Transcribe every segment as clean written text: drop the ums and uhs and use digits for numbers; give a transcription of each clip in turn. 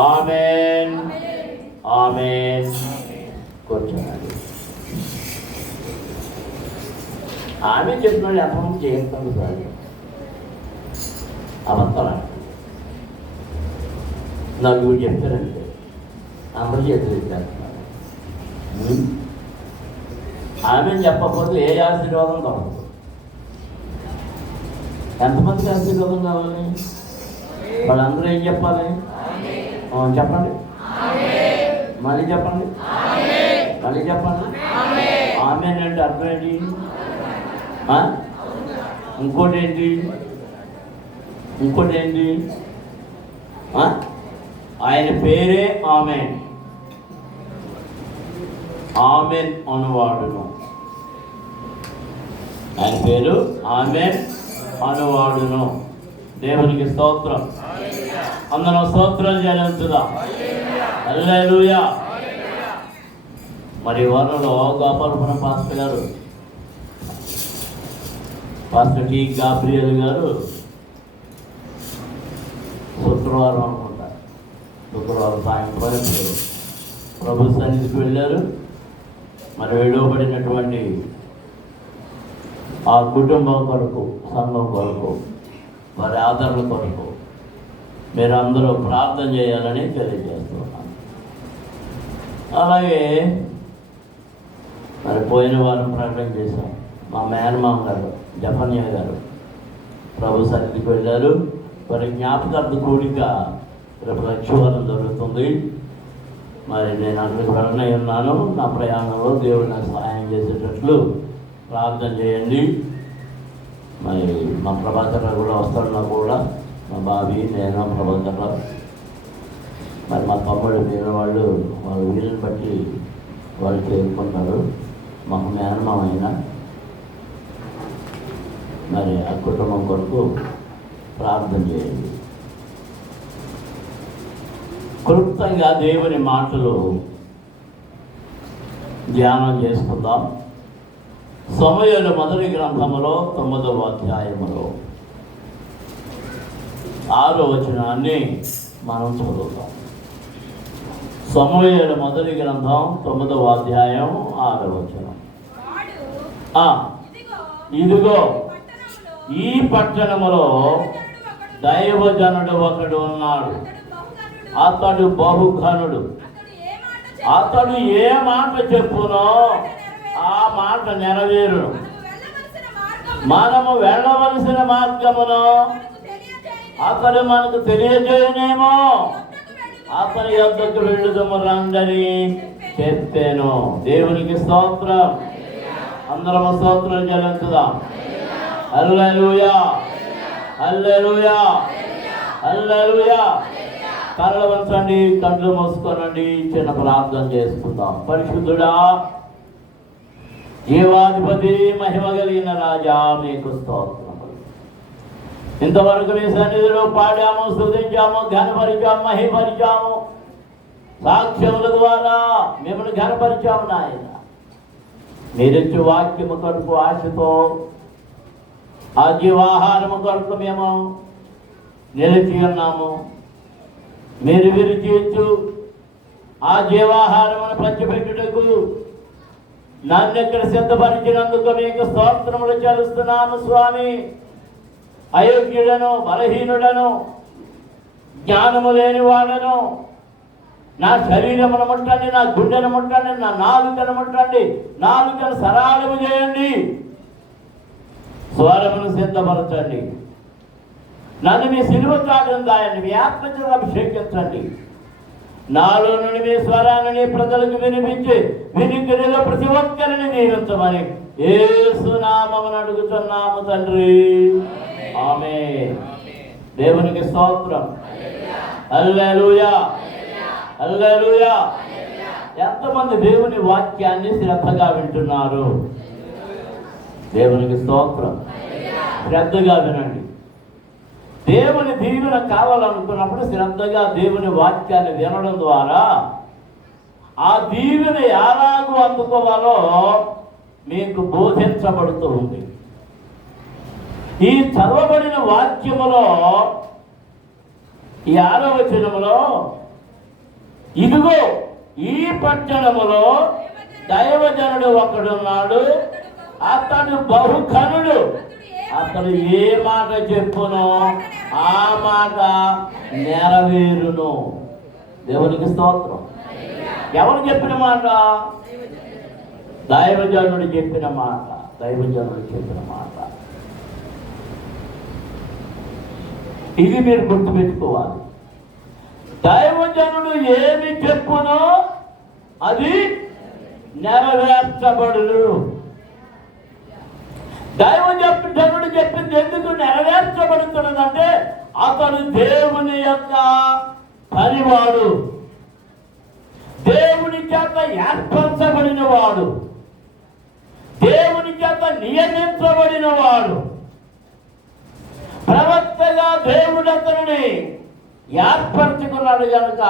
ఆమేన్ ఆమేన్. కూర్చోండి. ఆమె చెప్పినాడు ఎంతమంది చేస్తాను సార్ అబద్ధాలు నాకు ఇవి చెప్తారంటే అందరూ చేస్తున్నారు. ఆమె చెప్పకపోతే ఏ ఆశీర్వాదం కావాలి? ఎంతమందికి ఆశీర్వాదం కావాలి? వాళ్ళందరూ ఏం చెప్పాలి? చెప్పండి, మళ్ళీ చెప్పండి, మళ్ళీ చెప్పండి. ఆమేన్ అంటే అర్థం ఏంటి? ఇంకోటి ఏంటి? ఇంకోటి ఏంటి? ఆయన పేరే ఆమేన్. ఆమేన్ అనువాడును. ఆయన పేరు ఆమేన్ అనువాడును. దేవునికి స్తోత్రం. అందరం స్తోత్రాలు చెల్లించుదాం. హల్లెలూయా. మరి వరంలో గోపాలపురం పాస్టర్ గారు, పాస్టర్ టి గాబ్రియల్ గారు శుక్రవారం అనుకుంటా, శుక్రవారం సాయంత్రం ప్రభు సన్నిధికి వెళ్ళారు. మరి విడువబడినటువంటి ఆ కుటుంబం కొరకు, సంఘం కొరకు, వారి ఆదరణ కొరకు మీరు అందరూ ప్రార్థన చేయాలని తెలియజేస్తున్నాను. అలాగే మరి పోయిన వారం ప్రకటన చేశాం. మా మేనమామ గారు జఫన్యా గారు ప్రభు సన్నిధికి వెళ్ళారు. మరి జ్ఞాపకార్థ కూడిక రేపు లక్ష్యవారం జరుగుతుంది. మరి నేను అక్కడికి వెళ్ళనే ఉన్నాను. నా ప్రయాణంలో దేవుడు నాకు సహాయం చేసేటట్లు ప్రార్థన చేయండి. మరి మా ప్రభాకర్ కూడా వస్తున్నా కూడా, మా బాబీ, నేను, ప్రభాకర్, మరి మా తమ్ముడు మీద వాళ్ళు వీళ్ళని బట్టి వాళ్ళు చేరుకుంటారు. మాకు మేనమామైన మరి ఆ కుటుంబం కొరకు ప్రార్థన చేయండి. క్లుప్తంగా దేవుని మాటలు ధ్యానం చేసుకుందాం. సమూయేలు మొదటి గ్రంథములో 9వ అధ్యాయములో 6వ వచనాన్ని మనం చదువుతాం. సమూయేలు మొదటి గ్రంథం 9వ అధ్యాయం 6వ వచనం. ఇదిగో ఈ పట్టణములో దైవజనుడు ఒకడు ఉన్నాడు. అతడు బహుఘనుడు. అతడు ఏ మాట చెప్పునో ఆ మాట నెరవేరును. మనము వెళ్ళవలసిన మార్గమును అతడు మనకు తెలియజేయనేమో. అతని యొద్దకు వెళ్ళుదము రండని చెప్పాను. దేవునికి స్తోత్రం. అందరము స్తోత్రం చెల్లించుదాం. హల్లెలూయా, హల్లెలూయా, హల్లెలూయా. కళ్ళు వంచండి, కళ్ళు మూసుకోనండి, చిన్న ప్రార్థన చేసుకుందాం. పరిశుద్ధుడా, జీవాధిపతి, మహిమ కలిగిన రాజా, మీకు స్తోత్రములు. ఇంతవరకు మీ సన్నిధిలో పాడాము, స్తుతించాము, ఘనపరిచాము, మహిమపరిచాము. సాక్ష్యముల ద్వారా మిమ్మల్ని ఘనపరిచాము నాయన. మీరిచ్చు వాక్యము కొరకు ఆశతో ఆ జీవాహారము కొరకు మేము నిలిచి ఉన్నాము. మీరు విరిచిచ్చు ఆ జీవాహారమును పంచిపెట్టుటకు నన్ను ఇక్కడ సిద్ధపరిచినందుకు మీకు స్తోత్రములు చెల్లిస్తున్నాము స్వామి. అయోగ్యుడను, బలహీనుడను, జ్ఞానము లేని వాడను, నా శరీరమును ముట్టండి, నా గుండెను ముట్టండి, నా నాలుకను ముట్టండి, నాలుకను సరాళము చేయండి, స్వరమును సిద్ధపరచండి. నన్ను మీ సిలువ చాటును దాయండి, మీ ఆత్మచేత అభిషేకించండి. నాలో నుండి మీ స్వరాన్ని ప్రజలకు వినిపించి వినికిడిలో ప్రతి ఒక్కరిని దీవించమని యేసు నామమున అడుగుతున్నాము తండ్రి. ఆమేన్. దేవునికి స్తోత్రం. హల్లెలూయా, హల్లెలూయా. ఎంతమంది దేవుని వాక్యాన్ని శ్రద్ధగా వింటున్నారు? దేవునికి స్తోత్రం. శ్రద్ధగా వినండి. దేవుని దీవెన కావాలనుకున్నప్పుడు శ్రద్ధగా దేవుని వాక్యాన్ని వినడం ద్వారా ఆ దీవెన ఎలాగూ అందుకోవాలో మీకు బోధించబడుతూ ఉంది. ఈ చదవబడిన వాక్యములో ఈ 6వ వచనములో ఇదిగో ఈ పట్టణములో దైవజనుడు ఒకడున్నాడు, అతడు బహుఘనుడు. అతడు ఏ మాట చెప్పునో ఆ మాట నెరవేరును. దేవునికి స్తోత్రం. ఎవరు చెప్పిన మాట? దైవజనుడు చెప్పిన మాట. దైవజనుడు చెప్పిన మాట. ఇది మీరు గుర్తుపెట్టుకోవాలి. దైవజనుడు ఏమి చెప్పునో అది నెరవేర్చబడును. దైవజనుడు చెప్పింది ఎందుకు నెరవేర్చబడుతున్నదంటే అతడు దేవుని యొక్క పనివాడు, దేవుని చేత ఏర్పరచబడిన వాడు, దేవుని చేత నియమించబడిన వాడు. ప్రవక్తగా దేవుడు అతనిని ఏర్పరచుకున్నాడు కనుక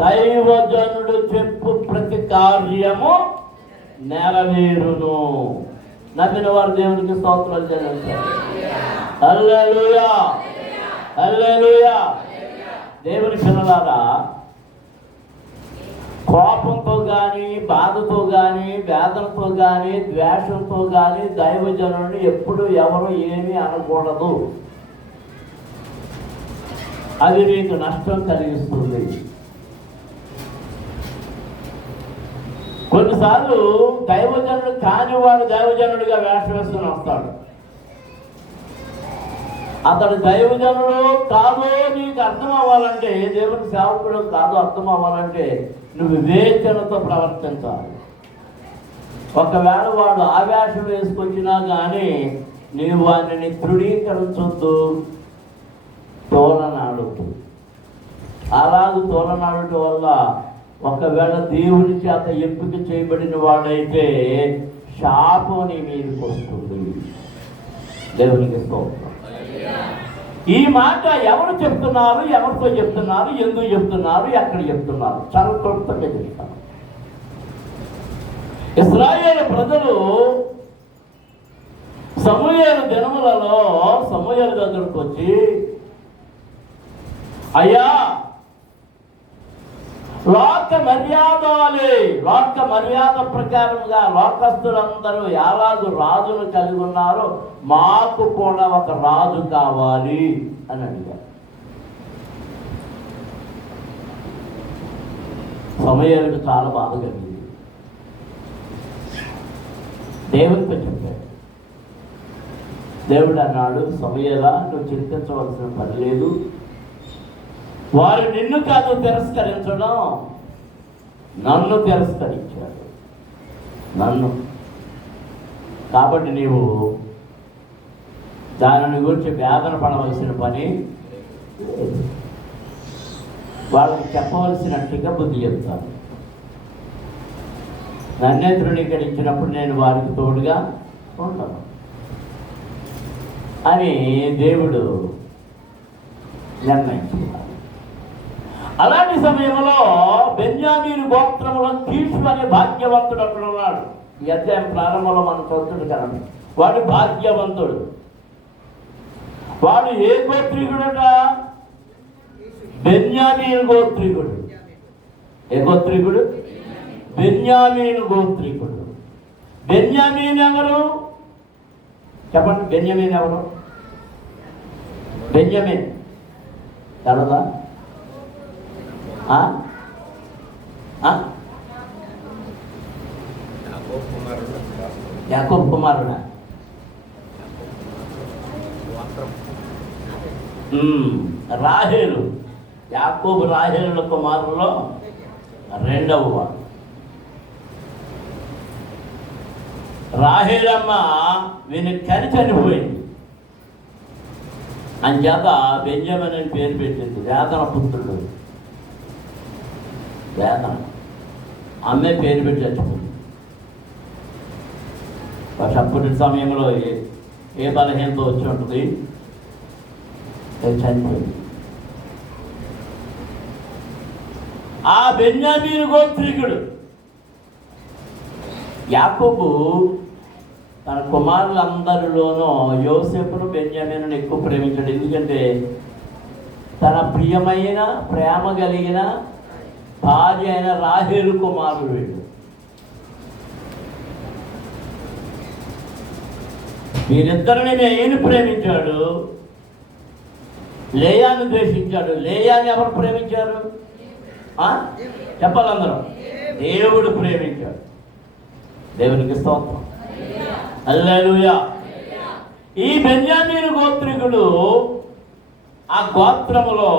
దైవజనుడు చెప్పు ప్రతి కార్యము నెరవేరును. నమ్మిన వారు దేవునికి స్తోత్రాలు చెల్లించారు. హల్లెలూయా, హల్లెలూయా. దేవుని పిల్లలారా, కోపంతో కానీ, బాధతో కానీ, వేదనతో కానీ, ద్వేషంతో కానీ దైవజనుడిని ఎప్పుడు ఎవరు ఏమీ అనకూడదు. అది నీకు నష్టం కలిగిస్తుంది. కొన్నిసార్లు దైవజనుడు కానివాడు దైవజనుడిగా వేషం వేసుకుని వస్తాడు. అతడు దైవజనుడు కాదో నీకు అర్థం అవ్వాలంటే, దేవుని సేవకుడు కాదో అర్థం అవ్వాలంటే నువ్వు వివేచనతో ప్రవర్తించాలి. ఒకవేళ వాడు ఆవేశం వేసుకొచ్చినా కానీ నీవు వారిని తృణీకరించొద్దు, తోలనాడొద్దు. అలాగే తోలనాడటం వల్ల ఒకవేళ దేవుని చేత ఎంపిక చేయబడిన వాడైతే శాపం నీ మీదకి వస్తుంది. దేవునికి స్తోత్రం. ఈ మాట ఎవరు చెప్తున్నారు, ఎవరితో చెప్తున్నారు, ఎందుకు చెప్తున్నారు, ఎక్కడ చెప్తున్నారు? చాలా క్లుప్తంగా చెప్తాను. ఇశ్రాయేలు ప్రజలు సమూయేలు దినములలో సమూయేలు దగ్గరకు వచ్చి, అయ్యా లోక మర్యాద ప్రకారంగా లోకస్తులందరూ ఎలాగూ రాజును కలిగి ఉన్నారో మాకు కూడా ఒక రాజు కావాలి అని అడిగారు. సమూయేలుకు చాలా బాధ కలిగింది. దేవునితో చెప్పాడు. దేవుడు అన్నాడు, సమూయేలా నువ్వు చింతించవలసిన పని లేదు. వారు నిన్ను కాదు తిరస్కరించడం, నన్ను తిరస్కరించాడు. నన్ను కాబట్టి నీవు దానిని గురించి వేదన పడవలసిన పని లేదు. వాళ్ళకి చెప్పవలసినట్టుగా బుద్ధి చెప్తాను. నన్నే తృణీకరించినప్పుడు నేను వారికి తోడుగా ఉండను అని దేవుడు నిర్ణయించుకున్నాడు. అలాంటి సమయంలో బెన్యామీను గోత్రములో కీషు అనే భాగ్యవంతుడు అక్కడ ఉన్నాడు. ఈ అధ్యాయం ప్రారంభంలో మనం చదువుతుంది కదా. వాడు భాగ్యవంతుడు. వాడు ఏ గోత్రీకుడట? బెన్యామీను గోత్రీకుడు. ఏ గోత్రీకుడు? బెన్యామీను గోత్రీకుడు. బెన్యామీన్ ఎవరు చెప్పండి? బెన్యామీన్ ఎవరు? బెన్యామీన్ తెలదా? యాకోబు కుమారుడా? రాహేలు. యాకోబు రాహేలుల కుమారులో రెండవ వాడు. రాహేలమ్మ వీని కని చనిపోయింది. అంచేత బెన్యామీన్ అని పేరు పెట్టింది. వేదన పుత్రుడు. వేదన అమ్మే పేరు పెట్టి చచ్చిపోయింది. అప్పటి సమయంలో ఏ బలహీనత వచ్చి ఉంటుంది, చనిపోయింది. ఆ బెన్యామీను గోత్రీకుడు యాకోబు తన కుమారులందరిలోనూ యోసేపును బెన్యామీనును ఎక్కువ ప్రేమించాడు. ఎందుకంటే తన ప్రియమైన ప్రేమ కలిగిన భార్య అయిన రాహేలు కుమారుడు వీడు. వీరిద్దరిని నేను ప్రేమించాడు, లేయాను ద్వేషించాడు. లేయాని ఎవరు ప్రేమించారు? చెప్పాలి అందరూ. దేవుడు ప్రేమించాడు. దేవునికి స్తోత్రం. హల్లెలూయా. ఈ బెన్యామీను గోత్రికుడు, ఆ గోత్రములో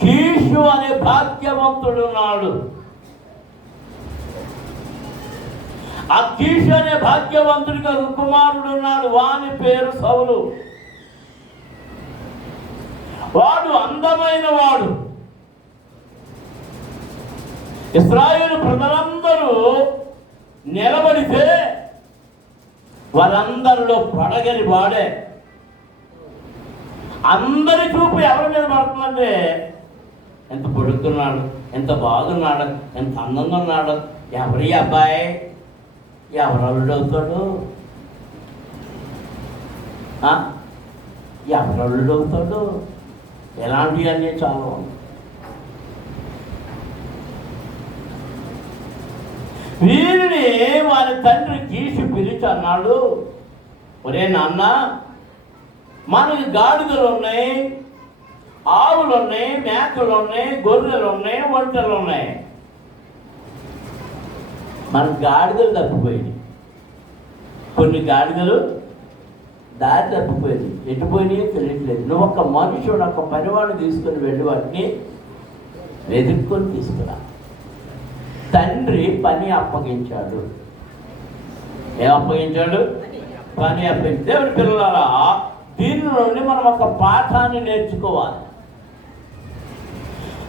కీషు అనే భాగ్యవంతుడున్నాడు. ఆ కీషు అనే భాగ్యవంతుడికి ఒక కుమారుడున్నాడు. వాని పేరు సౌలు. వాడు అందమైన వాడు. ఇశ్రాయేలు ప్రజలందరూ నిలబడితే వాళ్ళందరిలో పడగని వాడే. అందరి చూపు ఎవరి మీద పడుతుందంటే ఎంత పొడుగుతున్నాడు, ఎంత బాగున్నాడు, ఎంత అందంగా ఉన్నాడు, ఎవరి అబ్బాయి, ఎవరు అల్లుడవుతాడు, ఎవరు అల్లుడవుతాడు, ఎలాంటివన్నీ చాలా ఉన్నాయి. వీరిని వారి తండ్రి కీషు పిలిచి అన్నాడు, ఒరే నాన్న, మనకి గాడిదలు ఉన్నాయి, ఆవులు ఉన్నాయి, మేకలు ఉన్నాయి, గొర్రెలు ఉన్నాయి, ఒంటెలు ఉన్నాయి. మన గాడిదలు తప్పిపోయింది. కొన్ని గాడిదలు దారి తప్పిపోయింది. ఎటుపోయినాయో తెలియట్లేదు. నువ్వు ఒక మనుషుడు, ఒక పనివాడు తీసుకొని వెళ్ళి వాటిని వెతుక్కొని తీసుకురా. తండ్రి పని అప్పగించాడు. ఏం అప్పగించాడు? పని అప్పగించాడు. దేవుడి పిల్లలారా, దీని నుండి మనం ఒక పాఠాన్ని నేర్చుకోవాలి.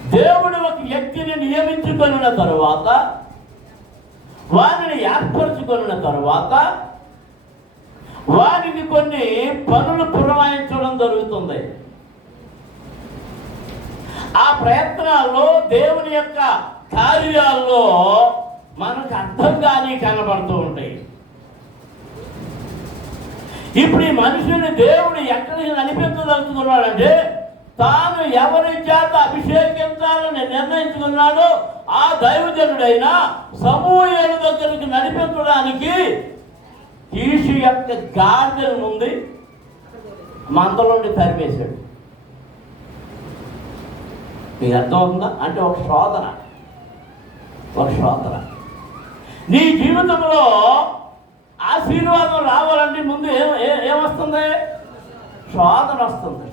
దేవుడు ఒక వ్యక్తిని నియమించుకొనిన తరువాత, వారిని ఏర్పరచుకొనిన తరువాత వారికి కొన్ని పనులు పురమాయించడం జరుగుతుంది. ఆ ప్రయత్నాల్లో దేవుని యొక్క కార్యాల్లో మనకు అర్థం కానీ కనబడుతూ ఉంటాయి. ఇప్పుడు ఈ మనిషిని దేవుడు ఎక్కడికి నడిపించదలుచుకున్నాడంటే, తాను ఎవరి చేత అభిషేకించాలని నిర్ణయించుకున్నాడో ఆ దైవజనుడైన సమూయేలు దగ్గరికి నడిపించడానికి కీషు యొక్క గాడిదల నుండి మందలోండి తరిమేశాడు. మీకు అర్థమవుతుందా? అంటే ఒక శోధన. నీ జీవితంలో ఆశీర్వాదం రావాలంటే ముందు ఏమొస్తుంది? శోధన వస్తుంది.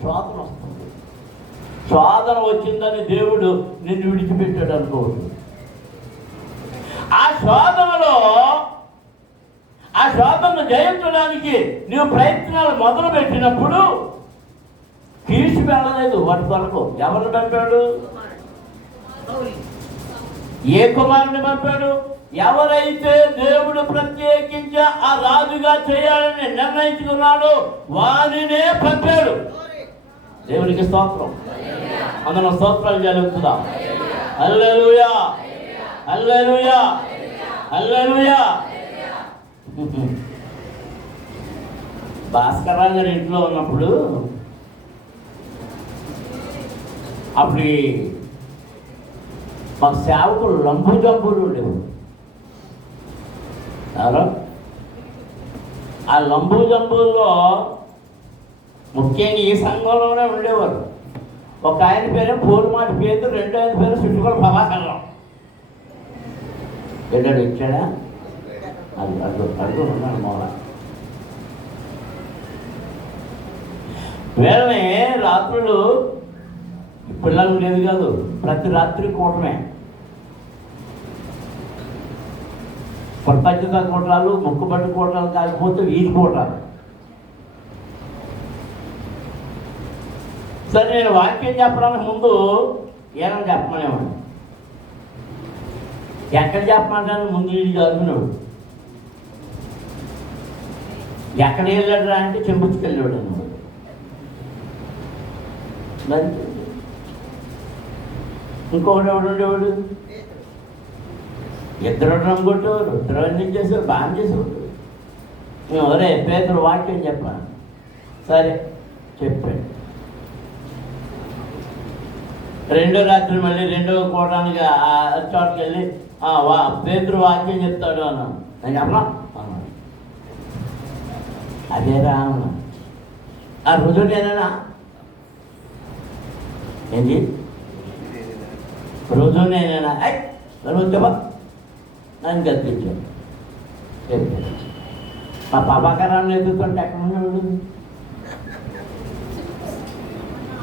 శోధన వచ్చిందని దేవుడు నిన్ను విడిచిపెట్టాడు అనుకోవద్దు. ఆ శోధనను జయించడానికి నువ్వు ప్రయత్నాలు మొదలు పెట్టినప్పుడు కీషు వెళ్ళలేదు వాటి కొరకు. ఎవరిని పంపాడు? ఏ కుమారుని పంపాడు? ఎవరైతే దేవుడు ప్రత్యేకించి ఆ రాజుగా చేయాలని నిర్ణయించుకున్నాడో వారినే పంపాడు. దేవునికి స్తోత్రం. అందరూ స్తోత్రాలు జరుగుతుందా? హల్లెలూయా, హల్లెలూయా, హల్లెలూయా. భాస్కరరావు గారి ఇంట్లో ఉన్నప్పుడు అప్పుడు మాకు సేవకులు లంబు జంబులు ఉండేవారు. ఆ లంబు జంబుల్లో ముఖ్యంగా ఈ సంఘంలోనే ఉండేవారు. ఒక ఆయన పేరు పూర్మాటి పేరు, రెండో ఆయన పేరు చుట్టుకొల ప్రభాకర్రావు. ఎడ్డాడు ఇచ్చాడా? అడుగు ఉన్నాడు మౌన. వీళ్ళని రాత్రులు పిల్లలు లేదు కాదు, ప్రతి రాత్రి కూటమే. కృతజ్ఞత కూటాలు, ముక్కుబట్టి కూటాలు కాకపోతే వీధి కూటాలు. సరే, నేను వాక్యం చెప్పడానికి ముందు ఏమని చెప్పమనేవాడు. ఎక్కడ చెప్పమంటాను? ముందు వీడికి చదువుకున్నాడు. ఎక్కడ వెళ్ళాడు అంటే చెంపుచ్చుకెళ్ళాడు అన్నమాట. ఇంకొకటి ఎవడు ఉండేవాడు, ఇద్దరు కొట్టేవారు, ఇద్దరు అన్ని చేసేవారు, బాగా చేసేవాడు. మేము ఒరే పేదలు వాక్యం చెప్పాను. సరే చెప్పాడు. రెండో రాత్రి మళ్ళీ రెండో కోటానికి ఆ చోటుకి వెళ్ళి పేతురు వాక్యం చెప్తాడు అన్నాను. నేను చెప్పనా అన్నాను. అదేరా అన్నా. ఆ రోజు నేనేనా ఏంటి రోజు నేనేనా రోజు చెప్పా నన్ను గద్దించాను. మా పాపాకరాన్ని ఎదుగుతుంటే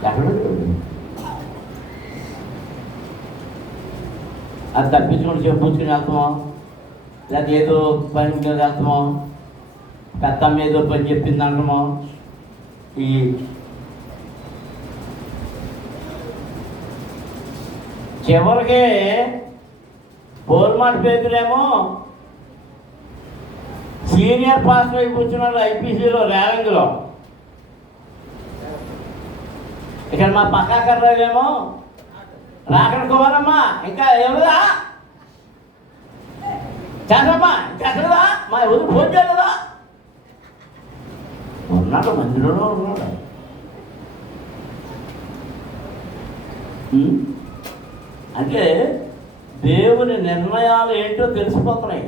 ఎక్కడ అది తప్పించుకొని చెప్పుకుని వెళ్తామో లేకపోతే ఏదో పని మీద వెళ్తామో పెద్దమ్మ ఏదో పని చెప్పింది అంటామో. ఈ చివరికి బోర్మాట పేదలేమో సీనియర్ పాస్టర్ అయి కూర్చున్నాడు ఐపీసీలో ర్యాంకులో. ఇక్కడ మా పక్కాకర్రాలేమో రాకనుకోవాలమ్మా ఇంకా ఎవరుదా చేసమ్మా ఇంకెక్కడదా మా ఎవరు ఫోన్ చేయలేదా ఉన్నాడు మందిరంలో ఉన్నాడు. అంటే దేవుని నిర్ణయాలు ఏంటో తెలిసిపోతున్నాయి.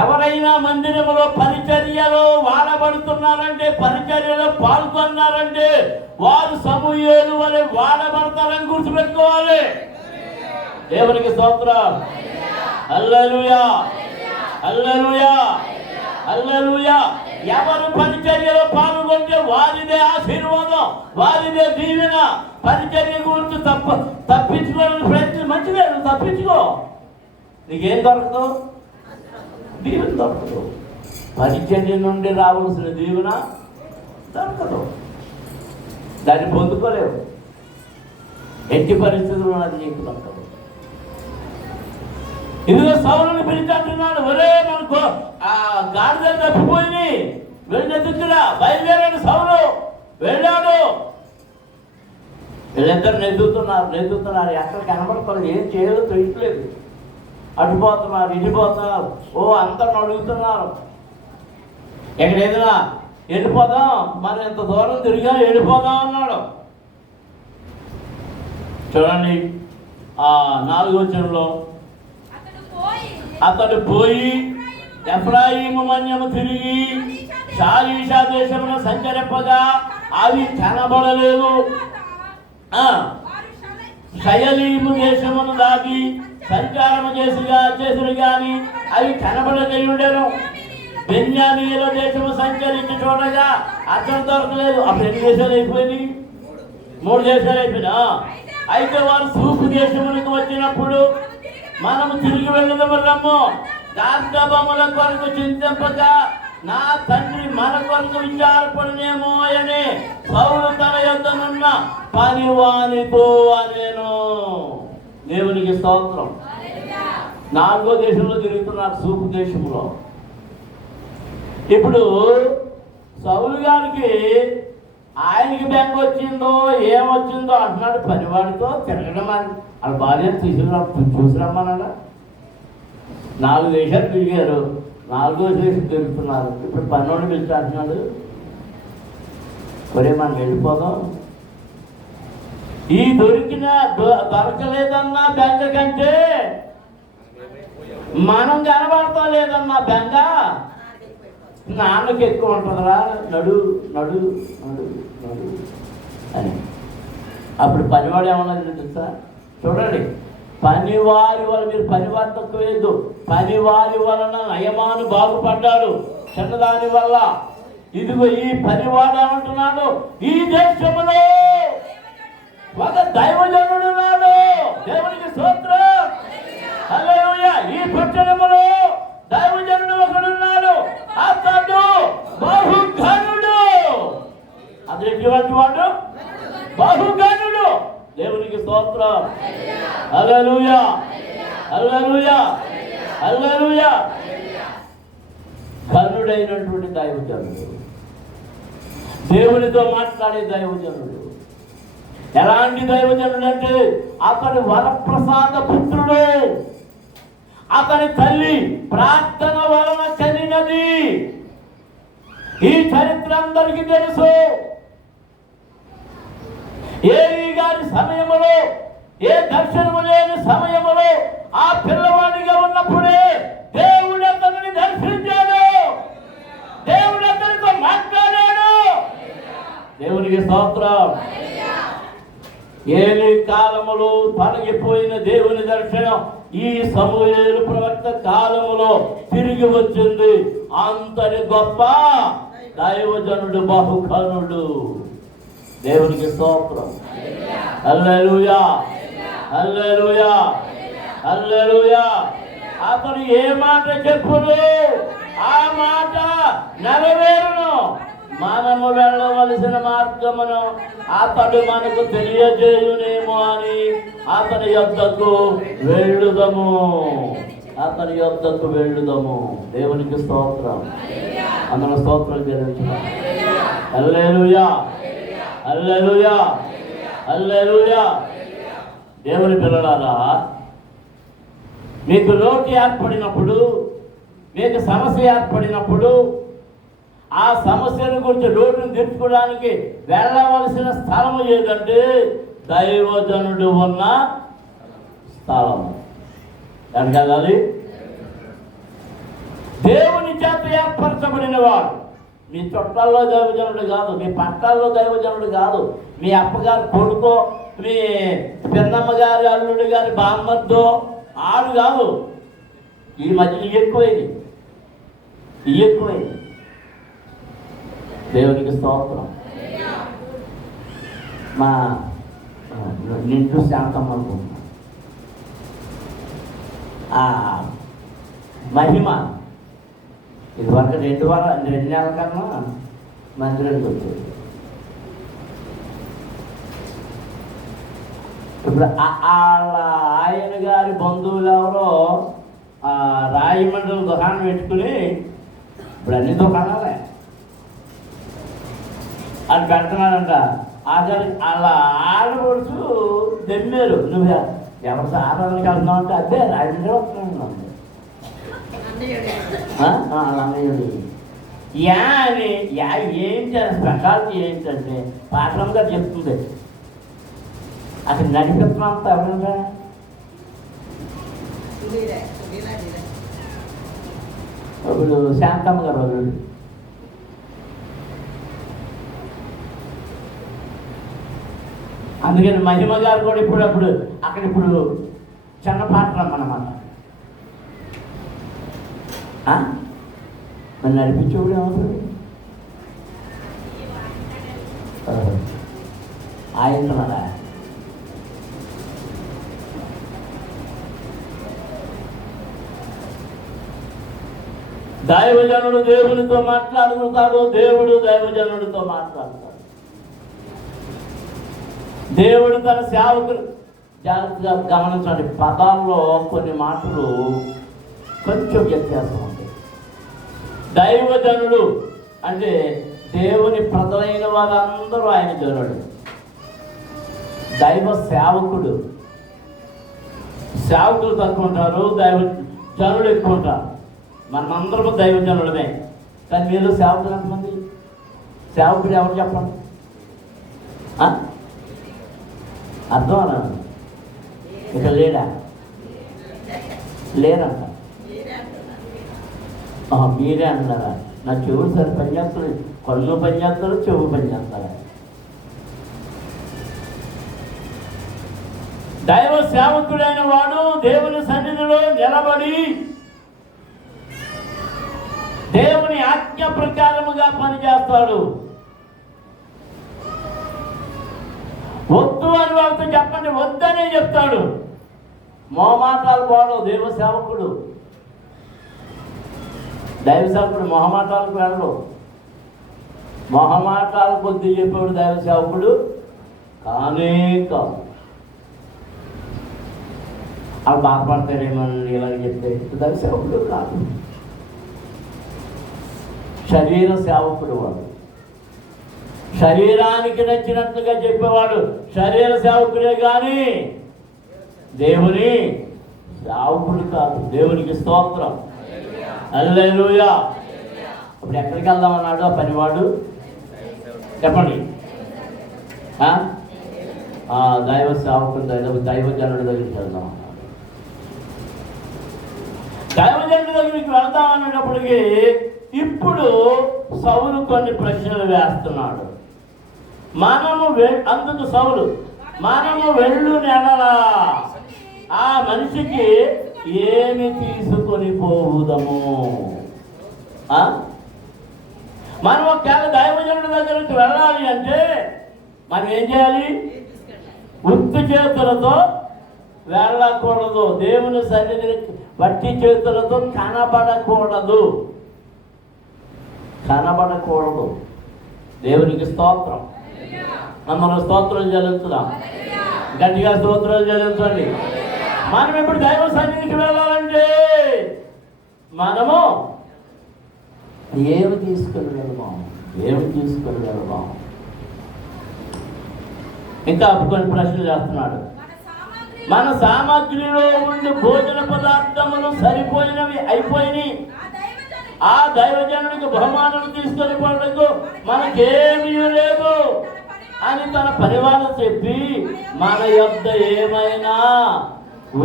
ఎవరైనా మందిరంలో పరిచర్యలో వాడబడుతున్నారంటే, పరిచర్యలో పాల్గొన్నారంటే వారు సమూయేలు వలె వాడబడతారని గుర్తుపెట్టుకోవాలి. దేవునికి స్తోత్రం. హల్లెలూయా హల్లెలూయా హల్లెలూయా. ఎవరు పరిచర్యలో పాల్గొంటే వారిదే ఆశీర్వాదం, వారిదే దీవెన. పరిచర్య గురించి తప్పించుకోవడానికి ప్రయత్నం మంచిదే, తప్పించుకో, నీకేం దొరకదు, దీవెన దొరకదు. పరిచర్య నుండి రావాల్సిన దీవెన దొరకదు, దాన్ని పొందుకోలేవు. ఎట్టి పరిస్థితుల్లో అది నీకు దొరకదు. ఇదిగో సౌలుని పిలిచాడు, ఒరే మనకు గాడిదలు తప్పిపోయి వెళ్ళెత్తుతురా, బయలుదేరాడు సౌలు. వెళ్ళాడు. వీళ్ళిద్దరు నెద్దుతున్నారు. ఎక్కడ కనబడతారు, ఏం చేయాలో తెలియట్లేదు. అటుపోతున్నారు, ఇటుపోతున్నారు. అందరిని అడుగుతున్నారు. ఎక్కడ ఏదైనా వెళ్ళిపోదాం, మనం ఎంత దూరం తిరిగా వెళ్ళిపోదాం అన్నాడు. చూడండి 4వ వచనంలో, అతడు పోయి ఎఫ్రాయిము మన్యము తిరిగి షాలీషా దేశమును సంచరింపగా అవి కనబడలేదు. షయలీము దేశమును దాటి సంచారము చేసిన గాని అవి కనబడగలిగాను. బెన్యామీయుల దేశము సంచరించి చూడగా అక్కడ దొరకలేదు. అప్పుడు ఎన్ని దేశాలు అయిపోయినాయి? 3 దేశాలు అయిపోయినా. అయితే వారు సూపు దేశమునికి వచ్చినప్పుడు మనము తిరిగి వెళ్ళదము రమ్ము, దార్గబముల కొరకు చింతింపక నా తండ్రి మన కొరకు విచారపడినేమో అని సౌలు తన యొద్దనున్న పనివానితో అనేను. దేవునికి స్తోత్రం. 4వ దేశంలో తిరుగుతున్నారు, సూపు దేశంలో. ఇప్పుడు సౌలు గారికి ఆయనకి బెంగ వచ్చిందో ఏమొచ్చిందో అంటున్నాడు. పనివాడితో తిరగడం అని వాళ్ళ భార్య చూసిరమ్మన్నాడా. 4 దేశాలు తిరిగారు, 4వ దేశం తిరుగుతున్నారు. ఇప్పుడు పన్నోడు పిలిచి అంటున్నాడు, ఒరే మనం వెళ్ళిపోదాం. ఈ దొరకలేదన్నా బెంగ కంటే మనం కనబడతా లేదన్నా బెంగ నాన్నకి ఎక్కువ ఉంటుందిరా. నడు నడు నడు నడు అని. అప్పుడు పనివాడు ఏమన్నది తెలుసా? చూడండి, పనివారి వల్ల, మీరు పనివారి తక్కువ లేదు, పనివారి వలన నయమాను బాగుపడ్డాడు చిన్నదాని వల్ల. ఇదిగో ఈ పనివాడు ఏమంటున్నాడు, ఈ దేశంలో ఒక దైవజనుడు ఉన్నాడు. దేవునికి స్తోత్రం. హల్లెలూయా. ఈ పట్టణములో దైవజనుడు ఒకడున్నాడు. అతడు బహుఘనుడు. అతడు ఎటువంటి వాడు? బహుఘనుడు. దేవునికి స్తోత్రం. హల్లెలూయా హల్లెలూయా హల్లెలూయా. ఘనుడైనటువంటి దైవజనుడు, దేవునితో మాట్లాడే దైవజనుడు. ఎలాంటి దైవజనుడు అంటే అతని వరప్రసాద పుత్రుడు. అతని తల్లి ప్రార్థన వలన చనినది. ఈ చరిత్ర అందరికీ తెలుసు. ఏలీ గారి సమయములో, ఏ దర్శనము లేని సమయములో ఆ పిల్లవాడిగా ఉన్నప్పుడే దేవుడు అతనిని దర్శించాడు, దేవుడు అతనితో మాట్లాడాడు. దేవునికి స్తోత్రం. ఏలీ కాలములో తొలగిపోయిన దేవుని దర్శనం ఈ సమూయేలు ప్రవక్త కాలములో తిరిగి వచ్చింది. అంతటి గొప్ప దైవజనుడు, బహుకరుడు. దేవునికి స్తోత్రం. హల్లెలూయా, హల్లెలూయా, హల్లెలూయా. అతను ఏ మాట చెప్పును ఆ మాట నెరవేరును. మనము వెళ్ళవలసిన మార్గమును అతడు మనకు తెలియజేయునేమో అని అతని యొద్దకు వెళ్ళుదము, అతని యొద్దకు వెళ్ళుదము. దేవునికి స్తోత్రం. అందరూ స్తోత్రం చెల్లించిన. హల్లెలూయా, హల్లెలూయా, హల్లెలూయా. దేవుని పిల్లలారా, మీకు లోటు ఏర్పడినప్పుడు, మీకు సమస్య ఏర్పడినప్పుడు, ఆ సమస్యను గురించి లోటును తీర్చుకోవడానికి వెళ్ళవలసిన స్థలము ఏదంటే దైవజనుడు ఉన్న స్థలం. ఎక్కడికి వెళ్ళాలి? దేవుని చేత ఏర్పరచబడిన వాడు. మీ చుట్టాల్లో దైవజనుడు కాదు, మీ పట్టాల్లో దైవజనుడు కాదు, మీ అప్పగారి కొడుకో, మీ పెన్నమ్మ గారి అల్లుడి గారి బామ్మర్దో ఆడు కాదు. ఈ మధ్య ఎక్కువైంది, ఎక్కువైంది. దేవునికి స్తోత్రం. మా నిండు శాంతం అనుకుంటున్నా. మహిమ ఇది వరకు 2 నెలల కన్నా మందిరానికి వచ్చేది. ఇప్పుడు వాళ్ళ ఆయన గారి బంధువులు ఎవరో రాయమండ్రి దుకాణం పెట్టుకుని, ఇప్పుడు అన్ని దుకాణాలే అని పెడుతున్నాడంట. వాళ్ళ ఆడపడుచు దెమ్మారు, నువ్వు ఎవరి ఆరాధనకి వెళ్తున్నావు అంటే అదే రాజండ్రి వస్తున్నాడు అన్నయ్యుడి. అని ఏంటి స్పెషాలిటీ ఏంటంటే పాఠం గారు చెప్తుంది, అక్కడ నడిపిస్తున్నంత ఎవరంటే ఇప్పుడు శాంతమ్మ గారు వాళ్ళు. అందుకని మహిమ గారు కూడా ఇప్పుడు అక్కడ చిన్న పాత్రం అన్నమాట. మరి నడిపించేవాడు ఏమవుతుంది? ఆయన దైవజనుడు దేవునితో మాట్లాడుతాడు, దేవుడు దైవజనుడితో మాట్లాడతాడు. దేవుడు తన సేవకులు, జాగ్రత్తగా గమనించండి, పదాల్లో కొన్ని మాటలు కొంచెం వ్యత్యాసం ఉంది. దైవజనుడు అంటే దేవుని ప్రజలైన వారందరూ ఆయన జనుడు. దైవ సేవకుడు, సేవకులు తక్కువ ఉంటారు, దైవ జనులు ఎక్కువ ఉంటారు. మనందరము దైవజనులమే. కానీ మీరు సేవకులు ఎంతమంది? సేవకుడు ఎవరు చెప్పండి? అర్థం అన్నా? ఇక లేడా? లేరంట. మీరే అంటున్నారా? నా చెవులు సరి పనిచేస్తారు, కళ్ళు పనిచేస్తారు, చెవు పనిచేస్తారా? దైవ సేవకుడైన వాడు దేవుని సన్నిధిలో నిలబడి దేవుని ఆజ్ఞ ప్రకారముగా పనిచేస్తాడు. వద్దు అని వాళ్ళతో చెప్పండి, వద్దనే చెప్తాడు. మొహమాటాలు పోవడం దైవ సేవకుడు. దైవ సేవకుడు మొహమాటాలకు వెళ్ళడు. మొహమాటాలు కొద్ది చెప్పేవాడు దైవ సేవకుడు కానే కాదు. వాళ్ళు బాధపడతారేమని ఇలా చెప్తే దైవ సేవకుడు కాదు. శరీర సేవకుడు వాడు. శరీరానికి నచ్చినట్లుగా చెప్పేవాడు శరీర సేవకుడే కానీ దేవుని సేవకుడు కాదు. దేవునికి స్తోత్రం. హల్లెలూయా. ఇప్పుడు ఎక్కడికి వెళ్దామన్నాడు ఆ పనివాడు? చెప్పండి. దైవ సేవకుడు దైవజనుడి దగ్గరికి వెళ్దాం అన్నాడు. దైవజనుడి దగ్గరికి వెళ్దాం అనేటప్పటికీ ఇప్పుడు సౌలు కొన్ని ప్రశ్నలు వేస్తున్నాడు. అందుకు సౌలు మనము వెళ్ళు నెలలా ఆ మనిషికి ఏమి తీసుకొని పోవుదము. మనం ఒకవేళ దైవజనుడి దగ్గరికి వెళ్ళాలి అంటే మనం ఏం చేయాలి? ఉత్తి చేతులతో వెళ్ళకూడదు. దేవుని సన్నిధిని వట్టి చేతులతో కనబడకూడదు. దేవునికి స్తోత్రం. మనం స్తోత్రాలు చెల్లించుదాం. గట్టిగా స్తోత్రాలు చెల్లించండి. మనం ఇప్పుడు దైవ సన్నిధికి వెళ్ళాలంటే మనము ఏమి తీసుకుని వెళ్దాం? ఇంకా కొన్ని ప్రశ్నలు చేస్తున్నాడు. మన సామాగ్రిలో ఉండి భోజన పదార్థములు సరిపోయినవి అయిపోయినాయి. ఆ దైవజనుడికి బహుమానం తీసుకొని పోవడానికి మనకేమీ లేదు అని తన పనివాళ్ళు చెప్పి మన యొద్ద ఏమైనా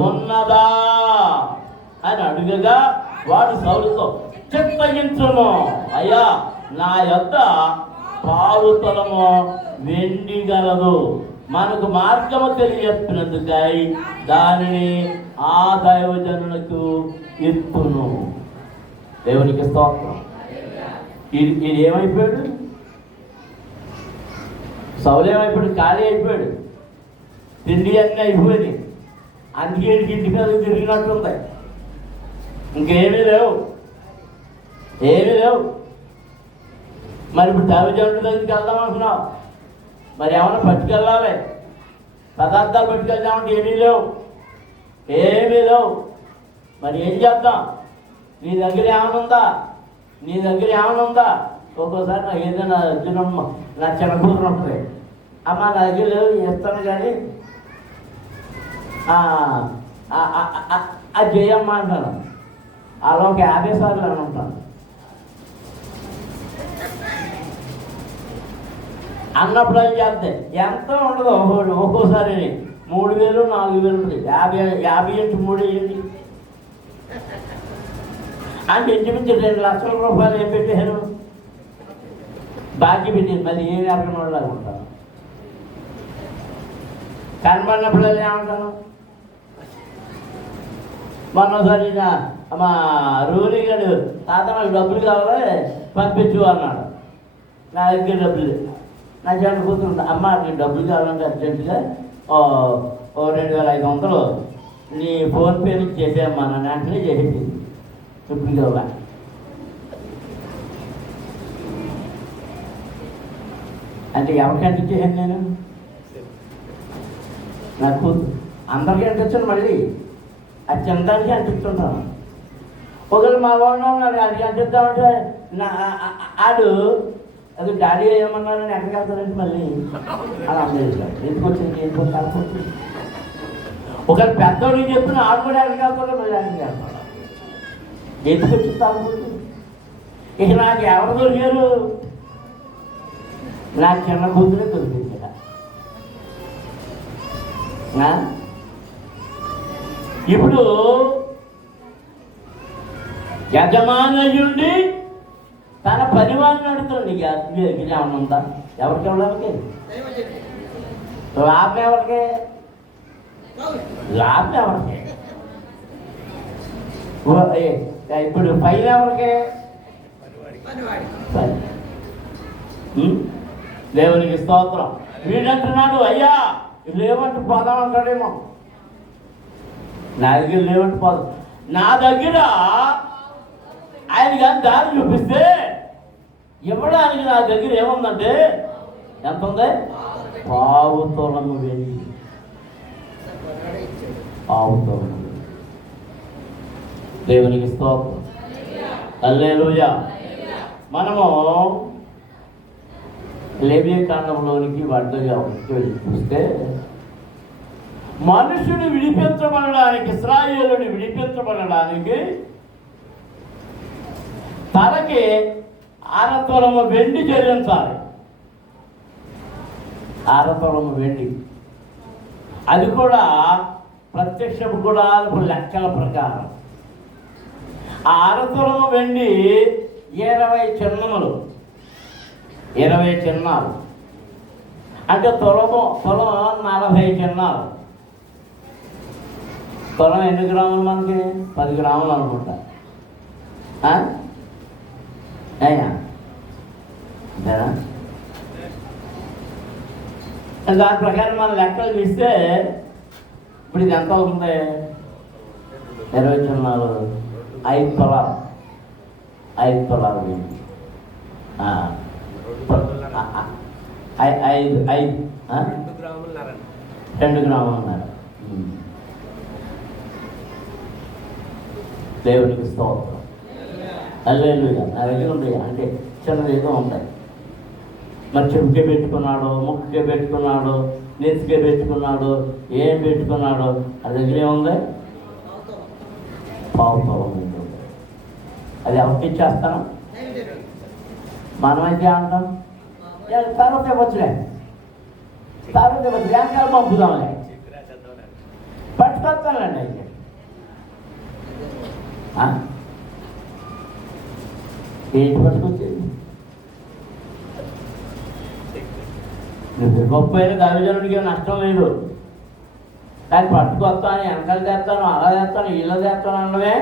ఉన్నదా అని అడుగగా వాడు సౌలుతో చిత్తగించును, అయ్యా నా యొద్ద 5 తులము వెండి గలదు. మనకు మార్గము తెలియప్పినందుకై దానిని ఆ దైవజనులకు ఇత్తును. దేవునికి స్తోత్రం. ఇది ఏమైపోయాడు? సౌలు ఏమైపోయాడు? ఖాళీ అయిపోయాడు. తిండి అన్నీ అయిపోయింది. అందుకే ఇంటి మీద తిరిగినట్టుంది. ఇంకేమీ లేవు. మరి ఇప్పుడు దైవజనుడి దగ్గరికి వెళ్దాం అంటున్నావు. మరి ఏమన్నా పట్టుకెళ్ళాలి, పదార్థాలు పట్టుకెళ్దామంటే ఏమీ లేవు. మరి ఏం చేద్దాం? నీ దగ్గర ఏమైనా ఉందా? ఒక్కోసారి నాకు ఏదైనా చిన్నమ్మ నా చిన్న కూతురు ఉంటుంది, అమ్మ నా దగ్గర లేవు ఇస్తాను కానీ అది చేయమ్మా అంటాను. అలా ఒక 50 సార్లు అని ఉంటాను. అన్నప్పుడు ఏం చేస్తే ఎంత ఉండదు. ఒక్కోసారి 3000 4000 ఉంటుంది. 50 ఇంటూ 3 ఏంటి అంటే ఇంచుమించు 2 లక్షల రూపాయలు ఏం పెట్టారు? బాకీ పెట్టింది. మళ్ళీ ఏమి అర్థం వాళ్ళగా ఉంటాను. కనబడినప్పుడు ఏమంటాను? మొన్నసారి మా రూలి గారు తాత నాకు డబ్బులు కావాలి పంపించు అన్నాడు. నా దగ్గర డబ్బులు నా చెట్టు కూతురు, అమ్మ నీకు డబ్బులు కావాలంటే అర్జెంటుగా 2500 నీ ఫోన్పే నుంచి చేసేయమ్మా నన్ను వెంటనే చేసేది ఇప్పుడు కావాలా. అంటే ఎవరికి అంటించేసాను నేను? నా కూతురు అందరికీ అంటించాను. మళ్ళీ అది తినడానికి అంటిస్తుంటాను. ఒకరు మా వాడు అది అంటిద్దామంటే ఆడు అది డాడీ ఏమన్నారని ఎక్కడికి వెళ్తారంటే మళ్ళీ అలా అందజేశాడు. ఎందుకు వచ్చింది ఒకరు పెద్దోడికి చెప్పిన ఆడు కూడా ఎక్కడికి వెళ్తారో మళ్ళీ ఎక్కడికి వెళ్తాడు. ఎందుకు వచ్చి తాగుతుంది? ఇక నాకు ఎవరు దొరికారు? నా చిన్న కూతురే దొరికింది. ఇప్పుడు యజమానుడి తన పనివాడిని అడుగుతుంది. ఏమన్నా ఉందా? ఎవరికి ఎవరికి లాభం? ఎవరికి ఇప్పుడు పైన ఎవరికి? దేవునికి స్తోత్రం. వీడంటున్నాడు, అయ్యా లేవంటే పోదాం అంటాడేమో. నా దగ్గర లేవంటే పోదాం. నా దగ్గర ఆయన కానీ దారి చూపిస్తే ఇవ్వడానికి నా దగ్గర ఏముందంటే ఎంత ఉంది? 5 తులము వెండి. 5 తులము. దేవునికి స్తోత్రం. హల్లెలూయా. మనము లేవియ కాండంలోనికి వడ్డగా చూస్తే మనుషుడు విడిపించబడడానికి, ఇశ్రాయేలుని విడిపించబడడానికి తనకి 6 తులము వెండి చెల్లించాలి. 6 తులము వెండి. అది కూడా ప్రత్యక్షపు గుడారపు లెక్కల ప్రకారం ఆ అరతులము వెండి 20 చిన్నములు, 20 చిన్నాలు అంటే తులం 40 చిన్నాలు. తులం ఎన్ని గ్రాములు మనకి? 10 గ్రాములు అనుకుంటా. అయ్యా అంతేనా? దాని ప్రకారం మన లెక్కలు తీస్తే ఇప్పుడు ఇది ఎంత అవుతుంది? 20 చిన్నాలు 5 తులాలు. 5 తులాలు 2 గ్రాములున్నారు. దేవునికి స్తోత్రం. హల్లెలూయా. నా దగ్గర ఉంది అంటే చిన్నది ఏదో ఉంటాయి. మరి చెప్పుకే పెట్టుకున్నాడు, ముక్కుకే పెట్టుకున్నాడు, నెత్తికే పెట్టుకున్నాడు, ఏం పెట్టుకున్నాడు, అది దగ్గర ఏముంది? పావుతోలం ఉంటుంది. అది ఎవరికి ఇచ్చేస్తాను? మనమైతే అంటాం తర్వాత ఇవ్వచ్చులే, తర్వాత ఇవ్వచ్చు, వెనకాల పంపుదాంలే, పట్టుకొస్తానండి. అయితే ఏంటి పట్టుకొచ్చేది? గొప్ప అయిన దైవజనుడికి నష్టం లేదు. దాన్ని పట్టుకొస్తాను, వెనకాల చేస్తాను, అలా చేస్తాను, ఇలా చేస్తాను అన్నవే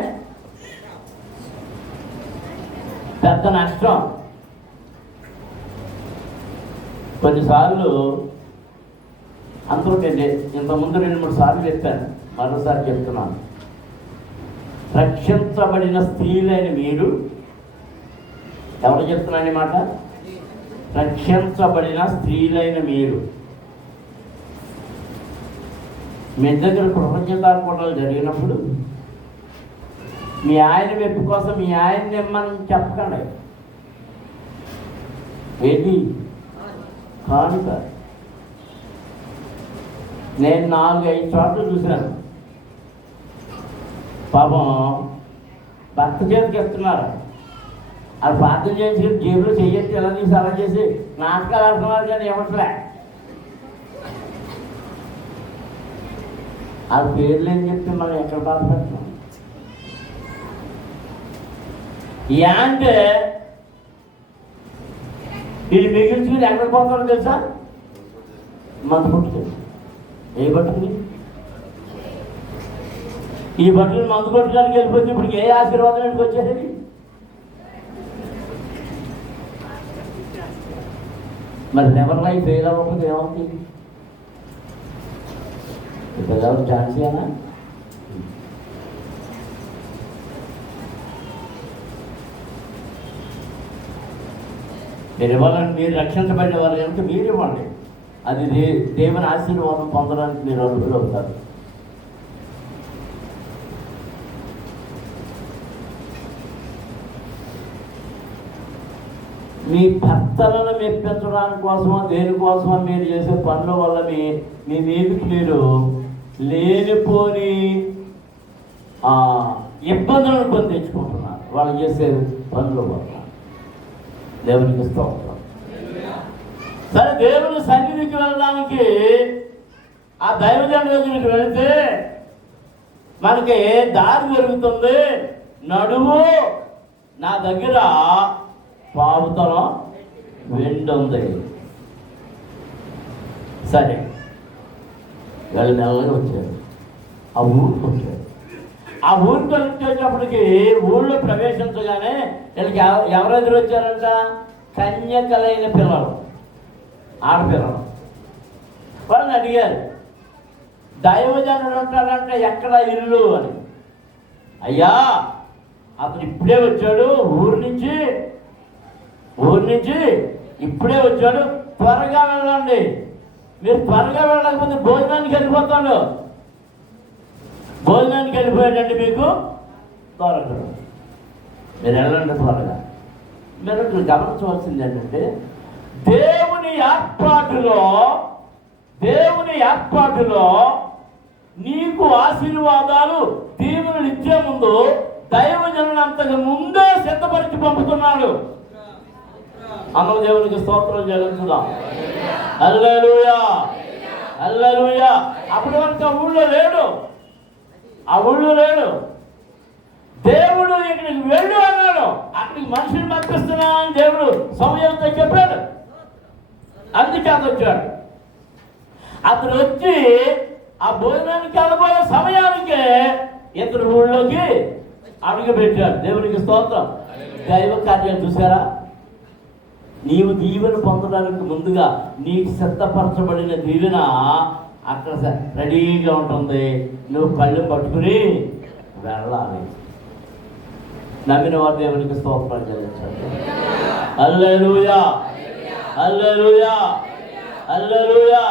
పెద్ద నష్టం. కొన్నిసార్లు అందరూ ఇంతకుముందు 2-3 సార్లు చెప్పాను, మరోసారి చెప్తున్నాను. రక్షించబడిన స్త్రీలైన మీరు, ఎవరు చెప్తున్నాను మాట? రక్షించబడిన స్త్రీలైన మీరు, మీ దగ్గర కృతజ్ఞతార్పణలు జరిగినప్పుడు మీ ఆయన మెప్పు కోసం మీ ఆయన్ని ఇమ్మని చెప్పకండి. ఏది కానుక. నేను 4-5 చోట్ల చూశాను. పాపం భర్త చేతికి ఇస్తున్నారు, అది ప్రార్థన చేసి జేబులో చెయ్యొచ్చు, ఎలా తీసి అలా చేసి నాటకాలు ఆడుతున్నారు, కానీ ఇవ్వట్లే. ఆ పేర్లు ఏం చెప్తే మనం ఎక్కడ బాధపడుతున్నాం? అంటే ఇది మిగిల్చుకుని ఎక్కడ పోతారో తెలుసా? మందు పట్టుకుని. ఏ పట్టుకుని? ఈ బట్టలు మందు కొట్టడానికి వెళ్ళిపోతే ఇప్పుడు ఏ ఆశీర్వాదం ఇంటికి వచ్చేది? మరి ఎవరి లైఫ్ ఫెయిల్ అవ్వకపోతే ఏమవుతుంది? ఇప్పుడు ఎవరు ఛాన్సేనా? మీరు ఇవ్వాలని, మీరు రక్షించబడిన వారు కనుక మీరు ఇవ్వండి. అది దేవుని ఆశీర్వాదం పొందడానికి మీరు అర్హులవుతారు. మీ భర్తలను మెప్పించడానికి కోసమో దేనికోసమో మీరు చేసే పనుల వల్ల మీ మీదకి మీరు లేనిపోని ఇబ్బందులను కొని తెచ్చుకుంటున్నారు వాళ్ళు చేసే పనుల వల్ల. దేవునికి స్తోత్రం. సరే, దేవుని సన్నిధికి వెళ్ళడానికి ఆ దైవజనుడి దగ్గరికి వెళితే మనకి దారి దొరుకుతుంది. నడువు, నా దగ్గర పావుతలం వెండి ఉంది. సరే, వాళ్ళు నెలగా వచ్చారు. ఆ ఊరికి వచ్చారు. ఆ ఊరికి వచ్చేటప్పటికి ఊళ్ళో ప్రవేశించగానే వీళ్ళకి ఎవరు ఎదురు వచ్చారంట? కన్యకలైన పిల్లలు, ఆడపిల్లలు. వాళ్ళని అడిగారు, దైవజనుడు అంటాడంటే ఎక్కడ ఇల్లు అని. అయ్యా, అతను ఇప్పుడే వచ్చాడు, ఊరి నుంచి ఇప్పుడే వచ్చాడు, త్వరగా వెళ్ళండి. మీరు త్వరగా వెళ్ళకపోతే భోజనానికి వెళ్ళిపోతాడు. భోజనానికి వెళ్ళిపోయాడండి, మీకు దొరకడు. మీరు వెళ్ళండి త్వరగా. మీరు గమనించవలసింది ఏంటంటే, దేవుని ఏర్పాటులో నీకు ఆశీర్వాదాలు, దీవెనలు ఇచ్చే ముందు దైవజనులు అంతకు ముందే సిద్ధపరిచి పంపుతున్నాడు. అందరూ దేవునికి స్తోత్రం చెల్లించుదాం. హల్లెలూయా. హల్లెలూయా. అప్పటి వరకు ఆ ఊళ్ళో లేడు. దేవుడు ఇక్కడికి వెళ్ళు అన్నాడు. అక్కడికి మనిషిని పంపిస్తున్నా అని దేవుడు సమయంతో చెప్పాడు. అందుకే అతను వచ్చాడు. అతను వచ్చి ఆ భోజనానికి వెళ్ళబోయే సమయానికే ఇతను ఊళ్ళోకి అడుగు పెట్టాడు. దేవునికి స్తోత్రం. దైవ కార్యాలు చూసారా? నీవు దీవెన పొందడానికి ముందుగా నీకు సిద్ధపరచబడిన దీవెన అక్కడ రెడీగా ఉంటుంది. నువ్వు కళ్ళు పట్టుకుని వెళ్ళాలి. నమ్మిన వారు దేవునికి స్తోత్రాలు చెల్లించండి. హల్లెలూయా, హల్లెలూయా, హల్లెలూయా.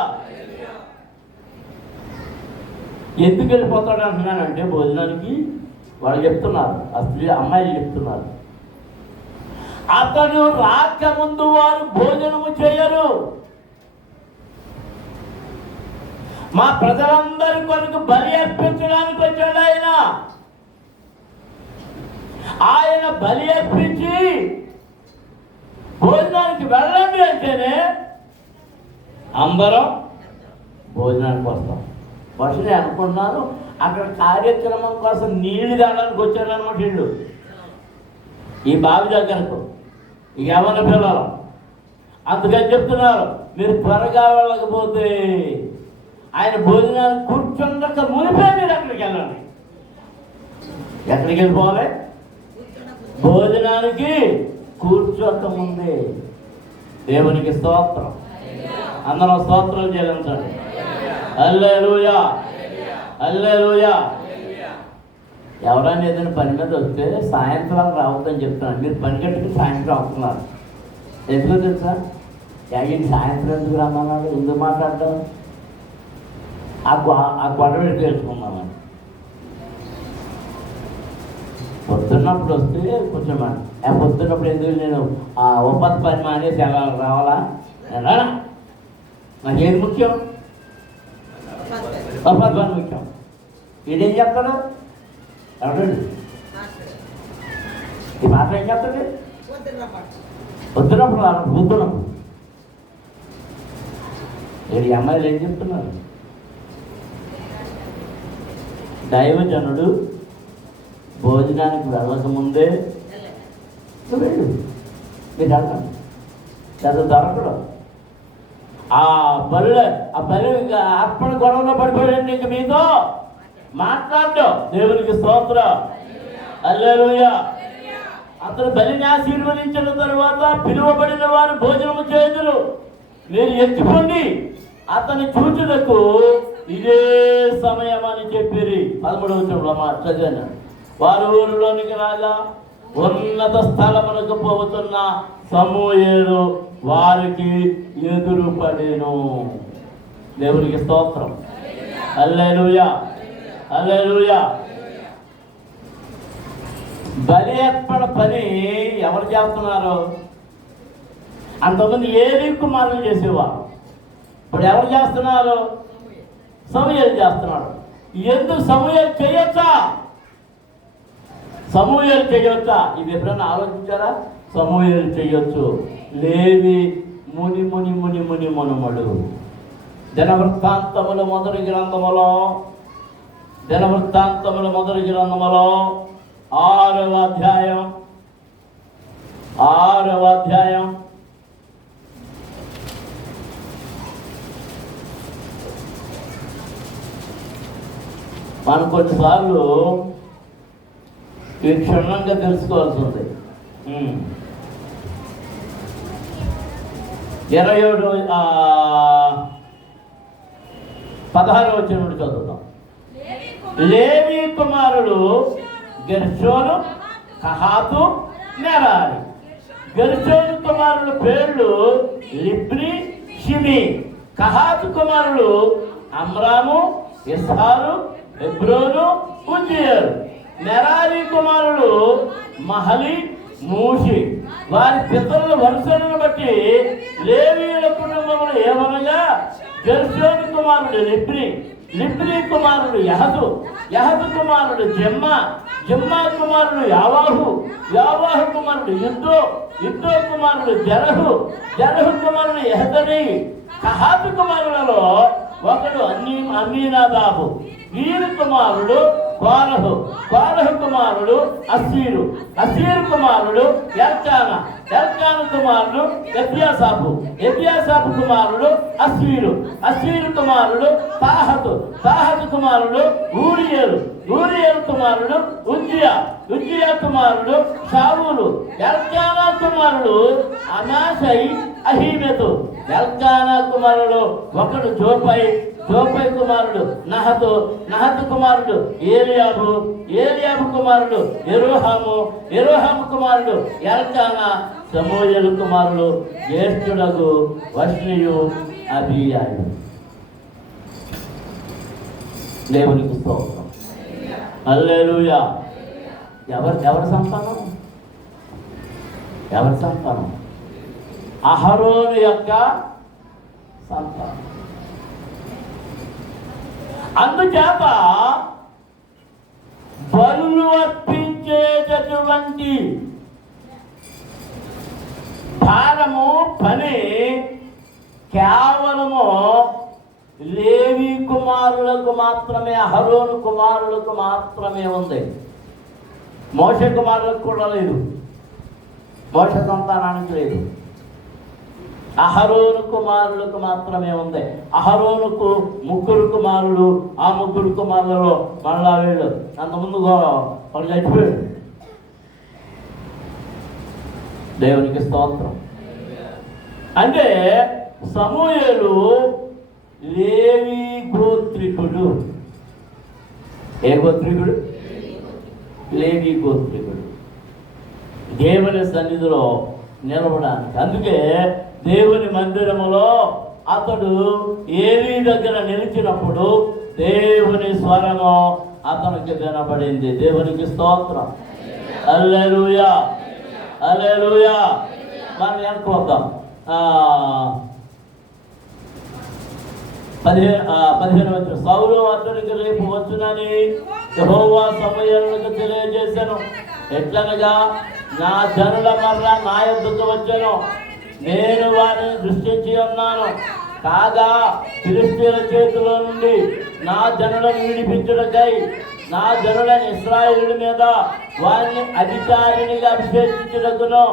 ఎందుకు వెళ్ళిపోతాడు అంటున్నానంటే భోజనానికి వాళ్ళు చెప్తున్నారు, ఆ స్త్రీ అమ్మాయిలు చెప్తున్నారు, అతను రాకముందు వారు భోజనము చేయరు. మా ప్రజలందరి కొరకు బలి అర్పించడానికి వచ్చాడు ఆయన బలి అర్పించి భోజనానికి వెళ్ళండి అంటేనే అందరం భోజనానికి వస్తాం. వర్షనే అనుకున్నాను అక్కడ కార్యక్రమం కోసం నీళ్లు తాగడానికి వచ్చాడు అనమాట. వీళ్ళు ఈ బావి దగ్గరకు యవ్వన పిల్లలు అందుకని చెప్తున్నారు, మీరు త్వరగా వెళ్ళకపోతే ఆయన భోజనానికి కూర్చుండక మునిపే మీరు అక్కడికి వెళ్ళండి. ఎక్కడికి వెళ్ళిపోవాలి? భోజనానికి కూర్చోక ముందే. దేవునికి స్తోత్రం. అందరం స్తోత్రం చెల్లించండి. హల్లెలూయా, హల్లెలూయా. ఎవరైనా ఏదైనా పని మీద వస్తే సాయంత్రం రావద్దని చెప్తున్నాను. మీరు పని కట్టుకుని సాయంత్రం వస్తున్నారు. ఎందుకు తెలుసా? ఏంటి సాయంత్రం ఎందుకు రమ్మన్నాడు, ఎందుకు మాట్లాడతాం? ఆ గొడవ పెట్టి తెలుసుకున్నామని. పొద్దున్నప్పుడు వస్తే కూర్చోమని. పొద్దున్నప్పుడు ఎందుకు నేను ఆ ఉపాధి పని మానేసి ఎలా రావాలా? రానా? నాకు ఏది ముఖ్యం? ఉపాధి పని ముఖ్యం. ఇదేం చెప్తాడు? ఎవరండి ఈ మాట ఏం చెప్తాడు? పొద్దున్నప్పుడు పొద్దున్నప్పుడు ఈ అమ్మాయిలు ఏం చెప్తున్నారు? దైవజనుడు భోజనానికి వెళ్ళకముందే వెళ్ళు, మీరు వెళ్ళండి. చదువు దొరకడు. ఆ బలి అర్పణ గొడవలో పడిపోయాడు. ఇంక మీతో మాట్లాడడం. దేవునికి స్తోత్రం. హల్లెలూయా. అతను బలిని ఆశీర్వదించిన తరువాత పిలువబడిన వారు భోజనము చేయుదురు. మీరు ఎత్తుకోండి, అతని చూచుటకు ఇదే సమయం అని చెప్పిరి. 13వ వచనంలో చదివాను. వారు ఊరిలోనికి రాగా ఉన్నత స్థలములకు పోతున్న సమూయేలు వారికి ఎదురుపడెను. దేవునికి స్తోత్రం. హల్లెలూయా, హల్లెలూయా. బలి అర్పణ పని ఎవరు చేస్తున్నారు? అంతమంది ఏలీ కుమారులు చేసేవారు. ఇప్పుడు ఎవరు చేస్తున్నారు? సమూయేలు చేస్తున్నాడు. ఎందుకు సమూయేలు చేయొచ్చా? సమూయేలు చేయొచ్చా? ఇది ఎప్పుడైనా ఆలోచించారా? సమూయేలు చేయొచ్చు. లేవి ముని ముని ముని ముని మనుమడు. దినవృత్తాంతముల మొదటి గ్రంథములో 6వ అధ్యాయం మనం కొన్నిసార్లు ఈ క్షుణ్ణంగా తెలుసుకోవాల్సి ఉంది. 16వ వచనం చదువుతాం. లేవి కుమారుడు గెర్షోను, కహాతు, మెరారి. గెర్షోను కుమారుల పేర్లు లిబ్ని, షిమి. కహాతు కుమారులు అమ్రాము, ఇస్హారు, హెబ్రోను, ఉజ్జియేలు. మెరారి కుమారులు మహలి, మూషి. వారి పితరుల వంశాలను బట్టి లేవీయుల కుటుంబములు ఏమనగా గెర్షోను కుమారుడు లిబ్ని, లిబ్ని కుమారుడు యహదు, యహదు కుమారుడు జిమ్మా, జిమ్మా కుమారుడు యావాహు, యావాహు కుమారుడు యుద్ధో, యుద్ధో కుమారుడు జరహు, జరహు కుమారుడు యహదరి. కహాతు కుమారులలో ఒకడు అమ్మీనాదాబు. వీరి కుమారుడు కోరహు. కోరహు కుమారుడు అస్సీరు. అస్సీరు కుమారుడు ఎల్కానా. ఎల్కానా కుమారుడు ఎబ్యాసాపు. ఎబ్యాసాపు కుమారుడు అస్సీరు. అస్సీరు కుమారుడు తాహతు. తాహతు కుమారుడు ఊరియేలు. ఊరియేలు కుమారుడు ఉజ్జియా. ఉజ్జియా కుమారుడు షావులు. ఎల్కానా కుమారుడు అనాషై, అహీమెతు. ఎల్కానా కుమారుడు ఒకడు జోపై. జోపై కుమారుడు నహతు. నహతు కుమారుడు ఏలియాబు. ఏలియాబు కుమారుడు యెరోహాము. యెరోహాము కుమారుడు ఎల్కానా. సమూయేలు కుమారుడు జ్యేష్ఠుడగు వష్నియు అబీయాయు. దేవునికి స్తోత్రం. హల్లెలూయా. ఎవరి సంతానం? ఎవరి సంతానం? అహరోను యొక్క సంతానం. అందుచేత బలులు అర్పించేటటువంటి భారము, పని కేవలము లేవి కుమారులకు మాత్రమే, అహరోను కుమారులకు మాత్రమే ఉంది. మోషే కుమారులకు కూడా లేదు. మోషే సంతానానికి లేదు. అహరోను కుమారులకు మాత్రమే ఉంది. అహరోనుకు ముగ్గురు కుమారులు. ఆ ముగ్గురు కుమారులలో మళ్ళా వీళ్ళు అంతకుముందు వాళ్ళు చచ్చిపోయాడు. దేవునికి స్తోత్రం. అంటే సమూయేలు లేవి గోత్రికుడు. ఏ గోత్రికుడు? లేవి గోత్రికుడు. దేవుని సన్నిధిలో నిలబడానికి. అందుకే దేవుని మందిరములో అతడు ఏలీ దగ్గర నిలిచినప్పుడు దేవుని స్వరము అతనికి వినబడింది. దేవునికి స్తోత్రం. హల్లెలూయా. హల్లెలూయా. మనం అనుకోద్దాం. 15 సౌలు అతనికి రేపు వచ్చునని యెహోవా సమూయేలునకు తెలియజేశాను. ఎట్లనగా నా జనుల మరలా నా యొద్దకు వచ్చాను, నేను వారిని దృష్టించి ఉన్నాను. కాగా ఫిలిష్తీయుల చేతిలో నుండి నా జనులను విడిపించుటకై నా జనులైన ఇశ్రాయేలు మీద వారిని అధికారినిగా అభిషేకించుటకును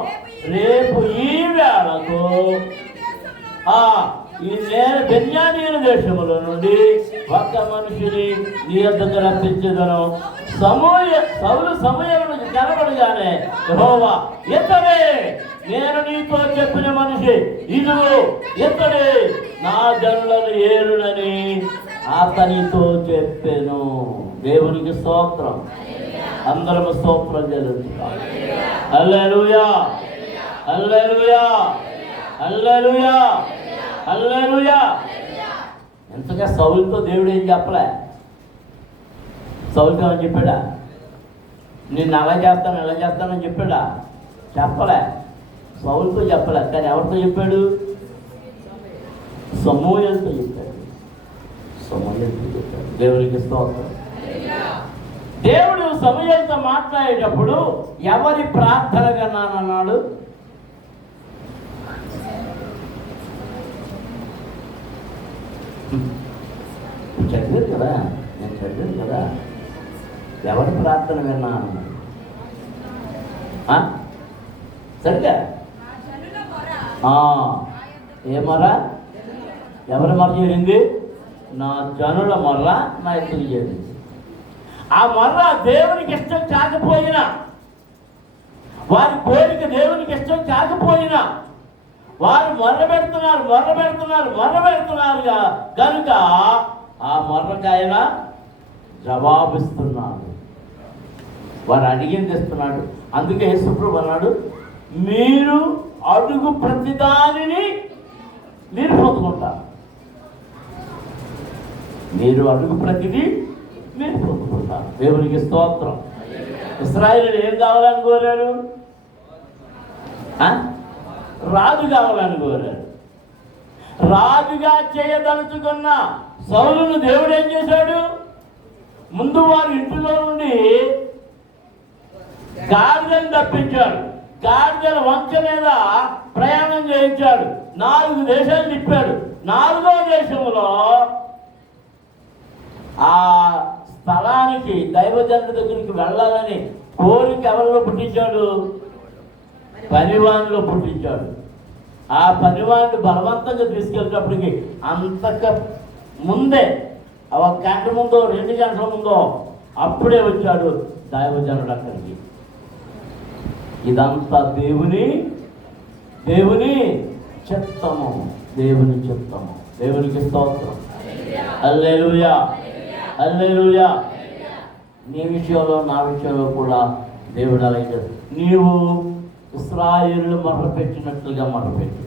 రేపు ఈ వేళకు నేను బెన్యామీను దేశములో నుండి ఒక్క మనిషిని నీ యొద్దకు రప్పించెదను. సౌలు సమూయేలునకు కనబడగానే యెహోవా, ఇతడే నేను నీతో చెప్పిన మనిషి, ఇదిగో ఇతడే నా జనులను ఏలునని అతనితో చెప్పెను. దేవునికి స్తోత్రం. అందరము స్తోత్రం చెల్లించుదాం. హల్లెలూయా. హల్లెలూయా. హల్లెలూయా. హల్లెలూయా. ఎంతగా సౌలుతో దేవుడు ఏం చెప్పలే. సౌలుతో అని చెప్పాడా? నిన్ను అలా చేస్తాను ఇలా చేస్తానని చెప్పాడా? చెప్పలే. సౌలుతో చెప్పలే. కానీ ఎవరితో చెప్పాడు? సమూయేలుతో చెప్పాడు. సమూయేలుతో చెప్పాడు. దేవునికి స్తోత్రం. దేవుడు సమూయేలుతో మాట్లాడేటప్పుడు ఎవరి ప్రార్థన విన్నానన్నాడు? చదివారు కదా, నేను చదివాను కదా. ఎవరి ప్రార్థన విన్నాను? సరిగా ఏమరా? ఎవరి మొర చేరింది? నా జనుల మొర్ర నా ఎత్తుకు చేరింది. ఆ మొర్ర దేవునికి ఇష్టం కాకపోయినా, వారి కోరిక దేవునికి ఇష్టం కాకపోయినా వారు మొర్ర పెడుతున్నారు కనుక ఆ మొర్రకాయన జవాబిస్తున్నాడు. వారు అడిగింది ఇస్తున్నాడు. అందుకే యేసుప్రభువు అన్నాడు, మీరు అడుగు ప్రతిదానిని మీరు పొందుకుంటారు. మీరు అడుగు ప్రతిదీ మీరు పొందుకుంటారు. దేవునికి స్తోత్రం. ఇశ్రాయేలు ఏం కావాలని కోరారు? రాజు కావాలని కోరాడు. రాజుగా చేయదలుచుకున్న సౌలును దేవుడు ఏం చేశాడు? ముందు వారి ఇంటిలో నుండి గాడిదను తప్పించాడు. గాడిదల వంక మీద ప్రయాణం చేయించాడు. 4 దేశాలు తిప్పాడు. 4వ దేశంలో ఆ స్థలానికి దైవజనుడి దగ్గరికి వెళ్ళాలని కోరిక ఎవరిలో పుట్టించాడు? పనివానిలో పుట్టించాడు. ఆ పనివాడిని బలవంతంగా తీసుకెళ్ళేటప్పటికి అంతక ముందే ఒక గంట ముందో 2 గంటల ముందో అప్పుడే వచ్చాడు దైవజనుడు అక్కడికి. ఇదంతా దేవుని చిత్తము, దేవుని చిత్తము. దేవునికి స్తోత్రం. హల్లెలూయా, హల్లెలూయా. నీ విషయంలో నా విషయంలో కూడా దేవుడు అలాగే నీవు ఇశ్రాయేలు మొరపెట్టినట్లుగా మొరపెట్టు.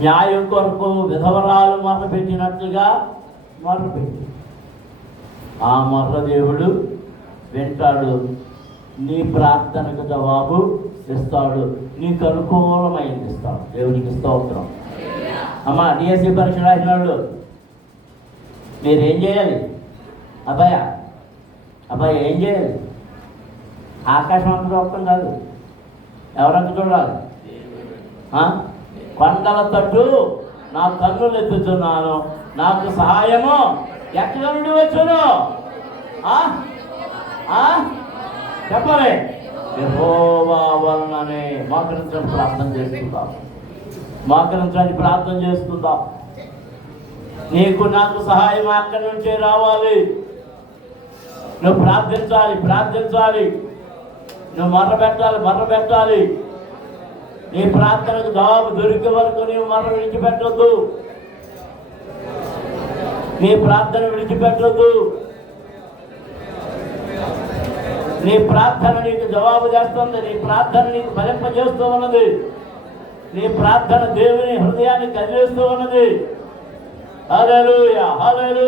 న్యాయం కొరకు విధవరాలు మొరపెట్టినట్లుగా మొరపెట్టు. ఆ మొర్ర దేవుడు వింటాడు, నీ ప్రార్థనకు జవాబు ఇస్తాడు, నీకు అనుకూలమైంది ఇస్తాడు. దేవునికి స్తోత్రం. అమ్మ డిఎస్సి పరీక్ష రాసిన వాళ్ళు మీరేం చేయాలి? అబ్బాయి ఏం చేయాలి? ఆకాశం అంత చూడటం కాదు, ఎవరంత చూడాలి? కొండల తట్టు నా కన్నులు ఎత్తుతున్నాను, నాకు సహాయము ఎక్కడ నుండి వచ్చును? చెప్పలే, యెహోవా వలననే. మోకరించడానికి ప్రార్థన చేసుకుందాం. నీకు నాకు సహాయం అక్కడి నుంచే రావాలి. నువ్వు ప్రార్థించాలి. నువ్వు మర్ర పెట్టాలి. నీ ప్రార్థనకు జవాబు దొరికే వరకు నీవు మర్ర విడిచిపెట్టొద్దు. నీ ప్రార్థన విడిచిపెట్టొద్దు. నీ ప్రార్థన నీకు జవాబు చేస్తుంది. నీ ప్రార్థన నీకు ఫలింపజేస్తూ ఉన్నది. నీ ప్రార్థన దేవుని హృదయాన్ని కదిలిస్తూ ఉన్నది. హల్లెలూయా, హల్లెలూయా.